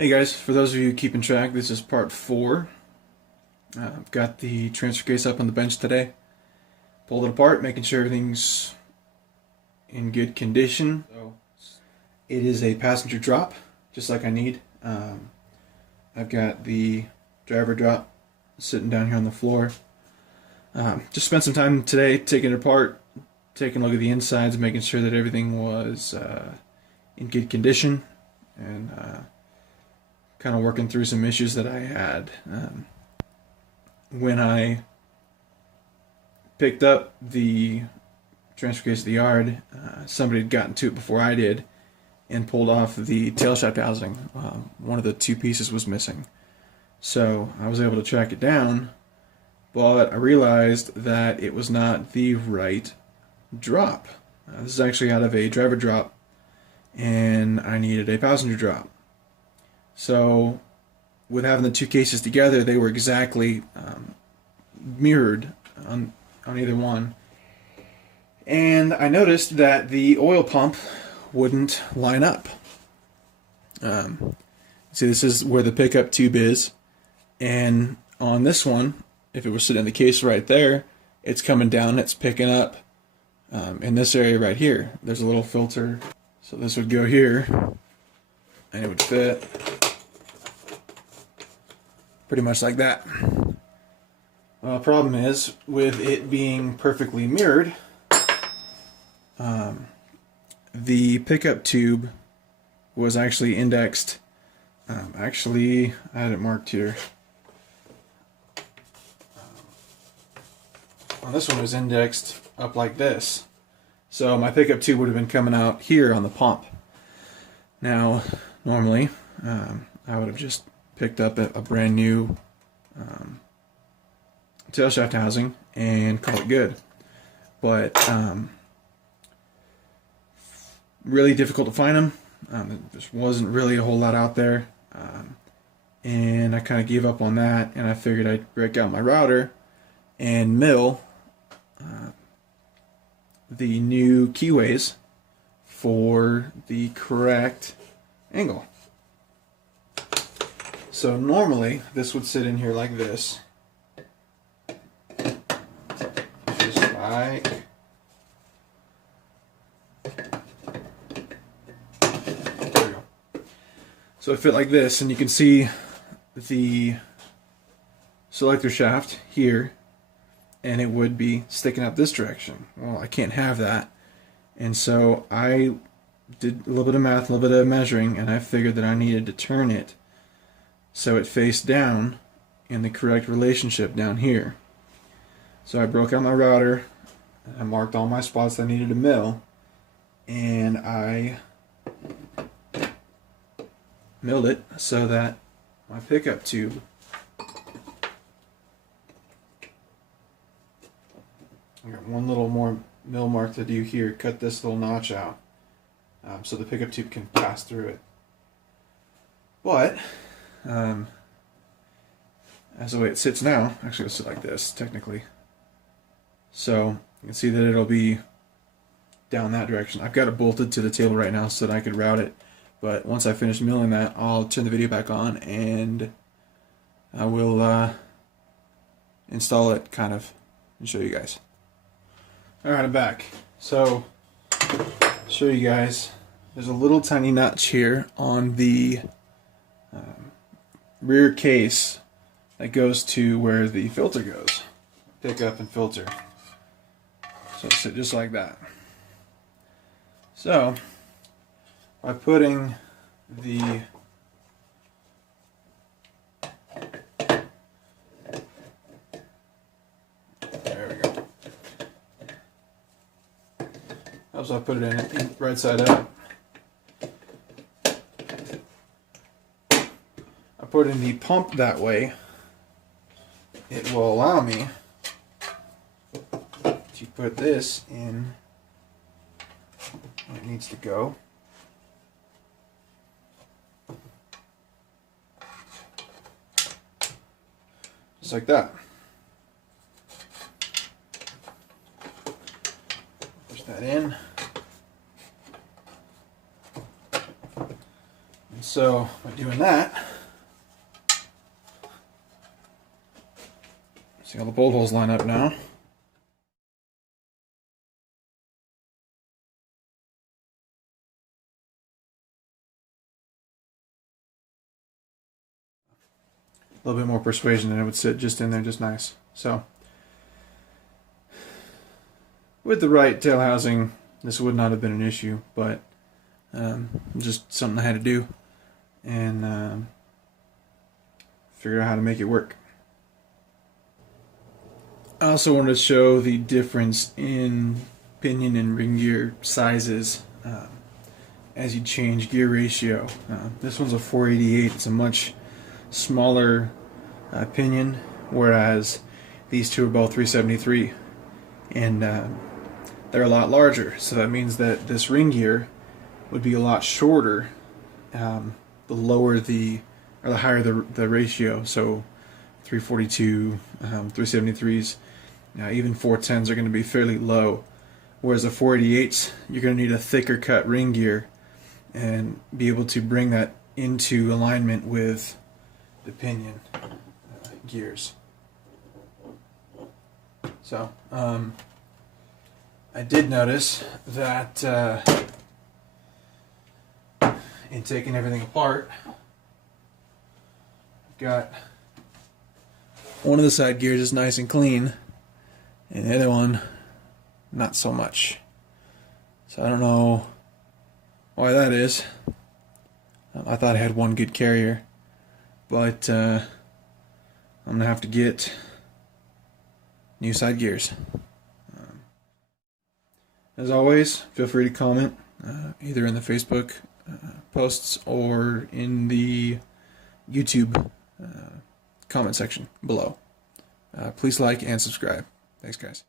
Hey guys, for those of you keeping track, this is part 4. I've got the transfer case up on the bench today. Pulled it apart, making sure everything's in good condition. So it is a passenger drop, just like I need. I've got the driver drop sitting down here on the floor. Just spent some time today taking it apart, taking a look at the insides, making sure that everything was in good condition, and kind of working through some issues that I had. When I picked up the transfer case at the yard, somebody had gotten to it before I did and pulled off the tail shaft housing. One of the two pieces was missing. So I was able to track it down, but I realized that it was not the right drop. This is actually out of a driver drop, and I needed a passenger drop. So with having the two cases together, they were exactly mirrored on either one. And I noticed that the oil pump wouldn't line up. See, this is where the pickup tube is. And on this one, if it was sitting in the case right there, it's coming down, it's picking up in this area right here. There's a little filter. So this would go here, and it would fit pretty much like that. Well, the problem is, with it being perfectly mirrored, the pickup tube was actually indexed. Actually, I had it marked here. On this one, it was indexed up like this. So my pickup tube would have been coming out here on the pump. Now, normally, I would have just picked up a brand new tail shaft housing and call it good. But really difficult to find them. There just wasn't really a whole lot out there. And I kind of gave up on that, and I figured I'd break out my router and mill the new keyways for the correct angle. So normally this would sit in here like this, just like there we go. So it fit like this, and you can see the selector shaft here, and it would be sticking up this direction. Well, I can't have that, and so I did a little bit of math, a little bit of measuring, and I figured that I needed to turn it so it faced down in the correct relationship down here. So I broke out my router, and I marked all my spots I needed to mill, and I milled it so that my pickup tube, I got one little more mill mark to do here, cut this little notch out so the pickup tube can pass through it. But as the way it sits now, actually it'll sit like this technically. So you can see that it'll be down that direction. I've got it bolted to the table right now so that I could route it. But once I finish milling that, I'll turn the video back on and I will install it kind of and show you guys. Alright, I'm back. So show you guys, there's a little tiny notch here on the rear case that goes to where the filter goes. Pick up and filter. So it sits just like that. So by putting the there we go. So I put it in right side up. I put in the pump that way. It will allow me to put this in where it needs to go. Just like that. Push that in. So by doing that, see how the bolt holes line up now. A little bit more persuasion, and it would sit just in there just nice. So with the right tail housing, this would not have been an issue, but just something I had to do, and figure out how to make it work. I also wanted to show the difference in pinion and ring gear sizes as you change gear ratio. This one's a 488. It's a much smaller pinion, whereas these two are both 373, and they're a lot larger. So that means that this ring gear would be a lot shorter the lower the higher the ratio. So 342, 373s, even 410s are going to be fairly low, whereas the 488s, you're going to need a thicker cut ring gear and be able to bring that into alignment with the pinion gears. So I did notice that in taking everything apart, I've got one of the side gears is nice and clean, and the other one not so much. So I don't know why that is. I thought I had one good carrier, but I'm gonna have to get new side gears. As always, feel free to comment either in the Facebook posts or in the YouTube comment section below. Please like and subscribe. Thanks, guys.